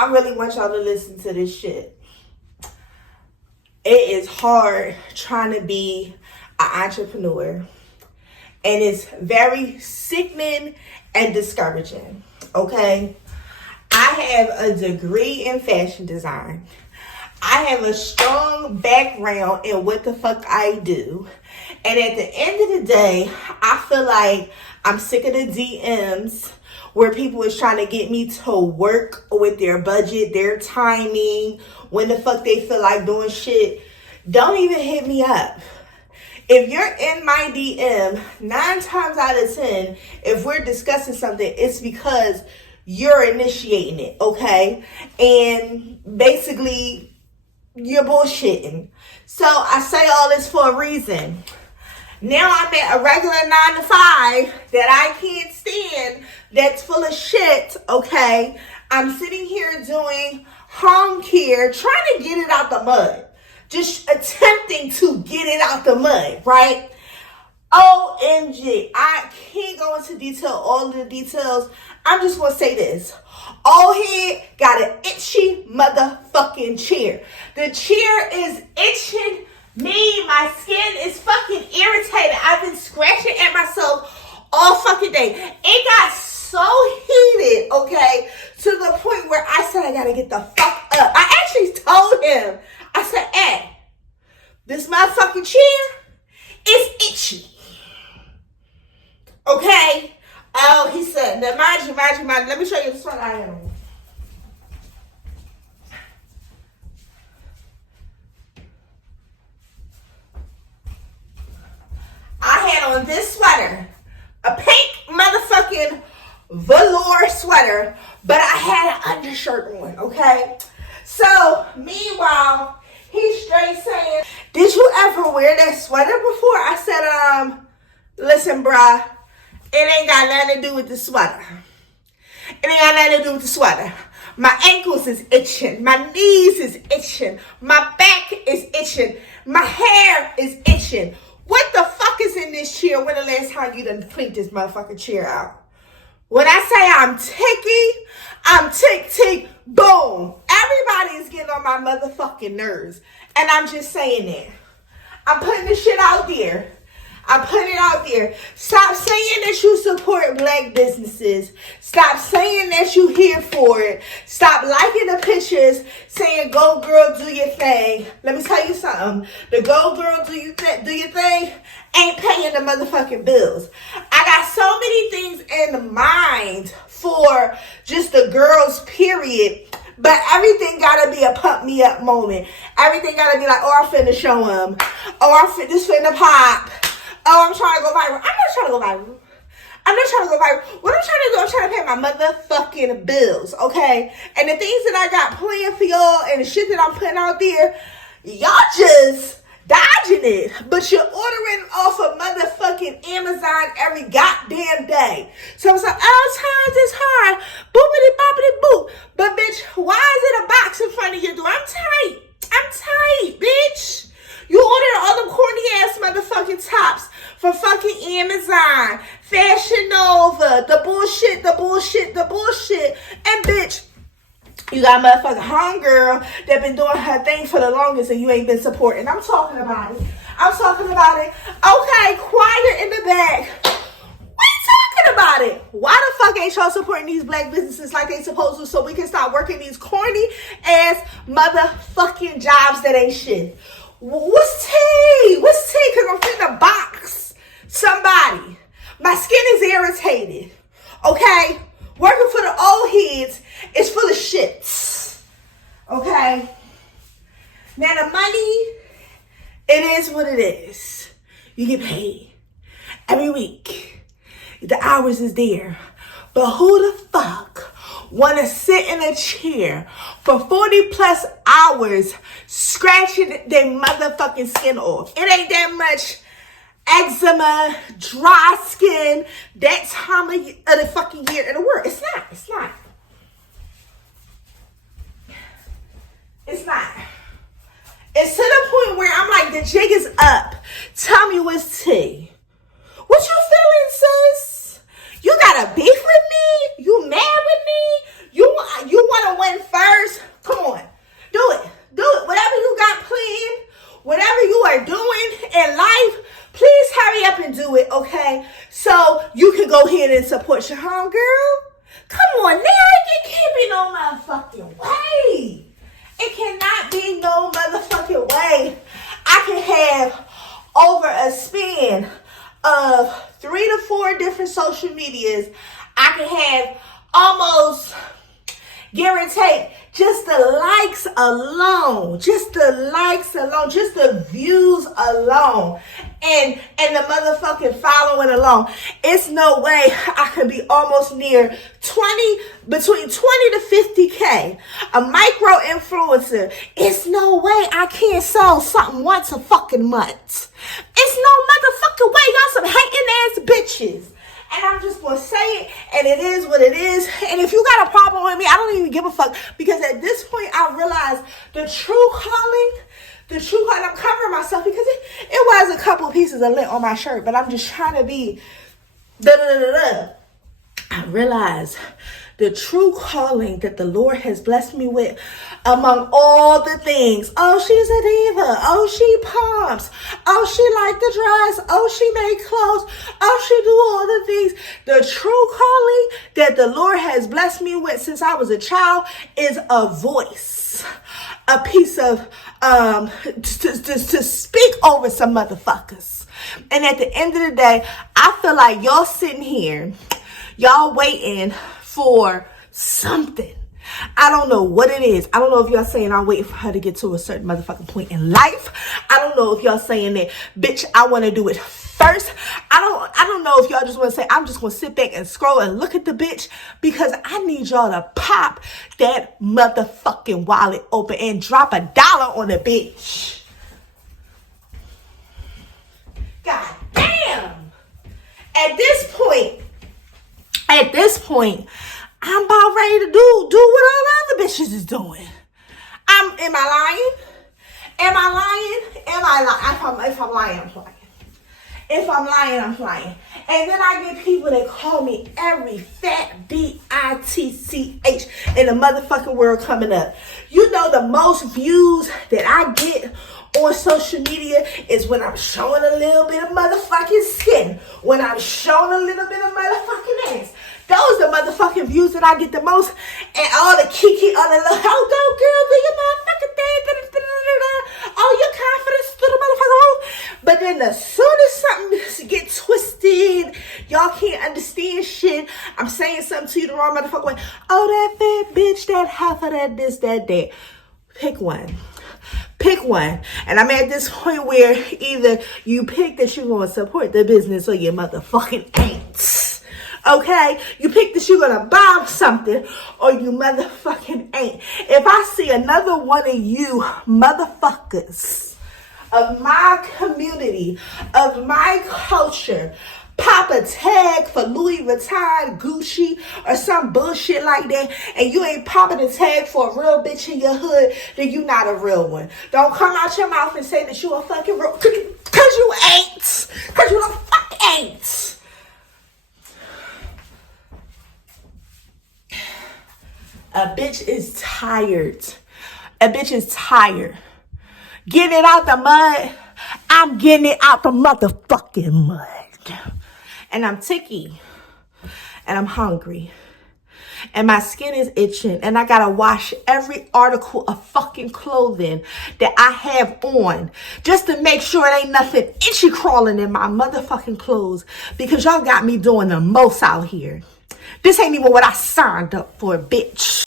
I really want y'all to listen to this shit. It is hard trying to be an entrepreneur. And it's very sickening and discouraging, okay? I have a degree in fashion design. I have a strong background in what the fuck I do. And at the end of the day, I feel like I'm sick of the DMs where people is trying to get me to work with their budget, their timing, when the fuck they feel like doing shit. Don't even hit me up. If you're in my DM, 9 times out of 10, if we're discussing something, it's because you're initiating it, okay? And basically, you're bullshitting. So I say all this for a reason. Now I'm at a regular 9 to 5 that I can't stand, that's full of shit, okay? I'm sitting here doing home care, trying to get it out the mud. Just attempting to get it out the mud, right? OMG. I can't go into detail, all of the details. I'm just going to say this. Old head got an itchy motherfucking chair. The chair is itching me. My skin is fucking irritated. I've been scratching at myself all fucking day. It got so heated, okay, to the point where I said I got to get the fuck up. I actually told him, I said, hey, this motherfucking chair is itchy. Okay? Oh, he said, now mind you, let me show you the sweater I am. I had on this sweater, a pink motherfucking velour sweater, but I had an undershirt on, okay? So, meanwhile, he's straight saying, did you ever wear that sweater before? I said, listen, bruh, it ain't got nothing to do with the sweater. It ain't got nothing to do with the sweater. My ankles is itching. My knees is itching. My back is itching. My hair is itching. What the fuck is in this chair? When the last time you done cleaned this motherfucking chair out? When I say I'm ticky, I'm tick, boom. Everybody is getting on my motherfucking nerves. And I'm just saying that. I'm putting this shit out there. I'm putting it out there. Stop saying that you support black businesses. Stop saying that you here for it. Stop liking the pictures saying, go girl, do your thing. Let me tell you something. The go girl, do your thing ain't paying the motherfucking bills. I got so many things in mind for just the girls, period. But everything gotta be a pump me up moment. Everything gotta be like, oh, I'm finna show them. Oh, this finna pop. Oh, I'm trying to go viral. I'm not trying to go viral. I'm not trying to go viral. What I'm trying to do, I'm trying to pay my motherfucking bills, okay? And the things that I got planned for y'all and the shit that I'm putting out there, y'all just dodging it. But you're ordering off of motherfucking Amazon every goddamn day. So it's like, oh, times is hard. Boopity boppity boop. But bitch, why is it a box in front of your door? I'm tight, bitch. You ordered all the corny ass motherfucking tops for fucking Amazon, Fashion Nova, the bullshit. And bitch, you got a motherfucking homegirl that been doing her thing for the longest and you ain't been supporting. I'm talking about it. Okay, quiet in the back. We talking about it. Why the fuck ain't y'all supporting these black businesses like they supposed to so we can start working these corny ass motherfucking jobs that ain't shit? What's tea? Because I'm finna box somebody. My skin is irritated. Okay? Working for the old heads is full of shit. Okay? Now the money, it is what it is. You get paid every week. The hours is there. But who the fuck want to sit in a chair for 40 plus hours scratching their motherfucking skin off? It ain't that much eczema, dry skin, that time of the fucking year in the world. It's not. It's to the point where I'm like, the jig is up. Tell me what's tea. What you feeling, sis? You got a beef with me? You mad with me? You want to win first? in and support your homegirl. Come on now, it can't be no motherfucking way. It cannot be no motherfucking way. I can have over a span of 3 to 4 different social medias. I can have almost, give or take, just the likes alone, just the views alone, and the motherfucking following alone. It's no way I can be almost near between 20 to 50K, a micro influencer. It's no way I can't sell something once a fucking month. It's no motherfucking way. Y'all some hating ass bitches. And I'm just going to say it, and it is what it is. And if you got a problem with me, I don't even give a fuck. Because at this point, I realize the true calling, I'm covering myself because it was a couple pieces of lint on my shirt, but I'm just trying to be I realize the true calling that the Lord has blessed me with among all the things. Oh, she's a diva. Oh, she pumps. Oh, she like the dress. Oh, she make clothes. Oh, she do all the things. The true calling that the Lord has blessed me with since I was a child is a voice, a piece of, to speak over some motherfuckers. And at the end of the day, I feel like y'all sitting here, y'all waiting for something. I don't know what it is. I don't know if y'all saying I'm waiting for her to get to a certain motherfucking point in life. I don't know if y'all saying that, bitch, I want to do it first. I don't know if y'all just want to say, I'm just going to sit back and scroll and look at the bitch, because I need y'all to pop that motherfucking wallet open and drop $1 on the bitch. God damn. At this point, I'm about ready to do what all the other bitches is doing. Am I lying? If I'm lying, I'm lying. If I'm lying, I'm lying. And then I get people that call me every fat bitch in the motherfucking world coming up. You know, the most views that I get on social media is when I'm showing a little bit of motherfucking skin, when I'm showing a little bit of motherfucking ass. Those are the motherfucking views that I get the most. And all the kiki, all the little, oh, go girl, do your motherfucking thing. Oh, your confidence to the motherfucking. But then as soon as something get twisted, y'all can't understand shit. I'm saying something to you the wrong motherfucking way. Oh, that fat bitch, that half of that, this, that, that. Pick one. And I'm at this point where either you pick that you're going to support the business or you motherfucking ain't. Okay? You pick that you're going to buy something or you motherfucking ain't. If I see another one of you motherfuckers of my community, of my culture, pop a tag for Louis Vuitton, Gucci, or some bullshit like that, and you ain't popping a tag for a real bitch in your hood, then you not a real one. Don't come out your mouth and say that you a fucking real, cause you ain't. Cause you the fuck ain't. A bitch is tired. Getting it out the mud. I'm getting it out the motherfucking mud. And I'm ticky. And I'm hungry. And my skin is itching. And I gotta wash every article of fucking clothing that I have on, just to make sure it ain't nothing itchy crawling in my motherfucking clothes. Because y'all got me doing the most out here. This ain't even what I signed up for, bitch.